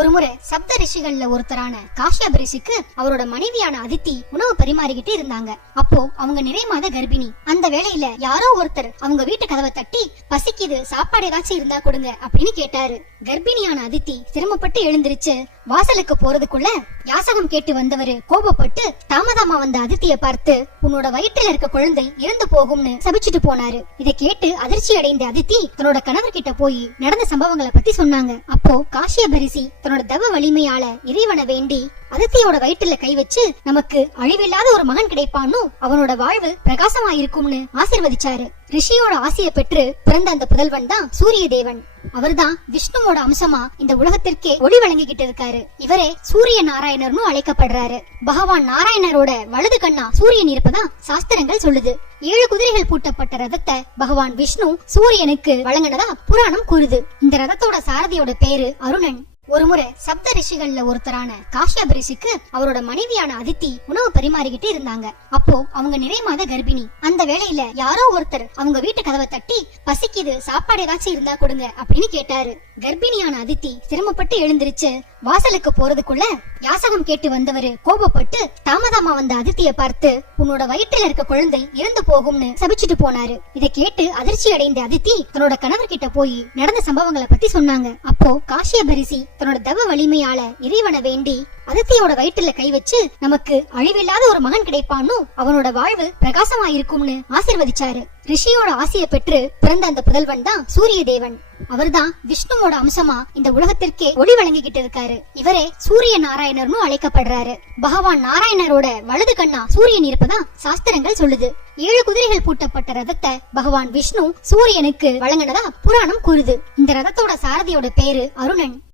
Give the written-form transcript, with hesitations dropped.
ஒருமுறை சப்த ரிஷிகள்ல ஒருத்தரான காஷ்யப ரிஷிக்கு அவரோட மனைவியான அதித்தி உணவு பரிமாறிக்கிட்டு இருந்தாங்க. அப்போ அவங்க நிறை மாத கர்ப்பிணி. அந்த வேளையில யாரோ ஒருத்தர் அவங்க வீட்டு கதவை தட்டி, பசிக்குது, சாப்பாடு ஏதாச்சும் இருந்தா கொடுங்க அப்படின்னு கேட்டாரு. கர்ப்பிணியான அதித்தி சிரமப்பட்டு எழுந்திருச்சு வாசலுக்கு போறதுக்குள்ள யாசகம் கேட்டு வந்தவரு கோபப்பட்டு தாமதமா வந்த அதித்திய பார்த்து, உன்னோட வயிற்றுல இருக்க குழந்தை இறந்து போகும்னு சபிச்சுட்டு போனாரு. இதை கேட்டு அதிர்ச்சி அடைந்த அதித்தி தன்னோட கணவர்கிட்ட போய் நடந்த சம்பவங்களை பத்தி சொன்னாங்க. அப்போ காஷ்யப ரிஷி தன்னோட தவ வலிமையால இறைவனை வேண்டி அதித்தியோட வயிற்றுல கை வச்சு, நமக்கு அழிவில்லாத ஒரு மகன் கிடைப்பான்னு, அவனோட வாழ்வு பிரகாசமா இருக்கும்னு ஆசீர்வதிச்சாரு. ரிஷியோட ஆசையை பெற்று பிறந்த அந்த புதல்வன் தான் சூரிய தேவன். அவர்தான் விஷ்ணுவோட அம்சமா இந்த உலகத்திற்கே ஒளி வழங்கிக்கிட்டு இருக்காரு. இவரே சூரிய நாராயணர்னு அழைக்கப்படுறாரு. பகவான் நாராயணரோட வலது கண்ணா சூரியன் இருப்பதா சாஸ்திரங்கள் சொல்லுது. 7 குதிரைகள் பூட்டப்பட்ட ரதத்தை பகவான் விஷ்ணு சூரியனுக்கு வழங்கினதா புராணம் கூறுது. இந்த ரதத்தோட சாரதியோட பேரு அருணன். ஒருமுறை சப்த ரிஷிகள்ல ஒருத்தரான காஷ்யப ரிஷிக்கு அவரோட மனைவியான அதித்தி உணவு பரிமாறிக்கிட்டு இருந்தாங்க. அப்போ அவங்க நிறை மாத கர்ப்பிணி. அந்த வேளையில யாரோ ஒருத்தர் அவங்க வீட்டு கதவை தட்டி, பசிக்குது, சாப்பாடு ஏதாச்சும் இருந்தா கொடுங்க அப்படின்னு கேட்டாரு. கர்ப்பிணியான அதித்தி சிரமப்பட்டு எழுந்திருச்சு வாசலுக்கு போறதுக்குள்ள யாசகம் கேட்டு வந்தவரு கோபப்பட்டு தாமதமா வந்த அதித்திய பார்த்து, உன்னோட வயிற்றுல இருக்க குழந்தை இறந்து போகும்னு சபிச்சுட்டு போனாரு. இதை கேட்டு அதிர்ச்சி அடைந்த அதித்தி தன்னோட கணவர்கிட்ட போய் நடந்த சம்பவங்களை பத்தி சொன்னாங்க. அப்போ காஷ்யப ரிஷி தன்னோட தவ வலிமையால இறைவனை வேண்டி அதித்தியோட வயிற்றுல கை வச்சு, நமக்கு அழிவில்லாத ஒரு மகன் கிடைப்பான்னு, அவனோட வாழ்வு பிரகாசமா இருக்கும்னு ஆசீர்வதிச்சாரு. ரிஷியோட ஆசையை பெற்று பிறந்த அந்த புதல்வன் தான் சூரிய தேவன். அவர்தான் விஷ்ணுவோட அம்சமா இந்த உலகத்திற்கே ஒளி வழங்கிக்கிட்டு இருக்காரு. இவரே சூரிய நாராயணர்னு அழைக்கப்படுறாரு. பகவான் நாராயணரோட வலது கண்ணா சூரியன் இருப்பதா சாஸ்திரங்கள் சொல்லுது. 7 குதிரைகள் பூட்டப்பட்ட ரதத்தை பகவான் விஷ்ணு சூரியனுக்கு வழங்கினதா புராணம் கூறுது. இந்த ரதத்தோட சாரதியோட பேரு அருணன்.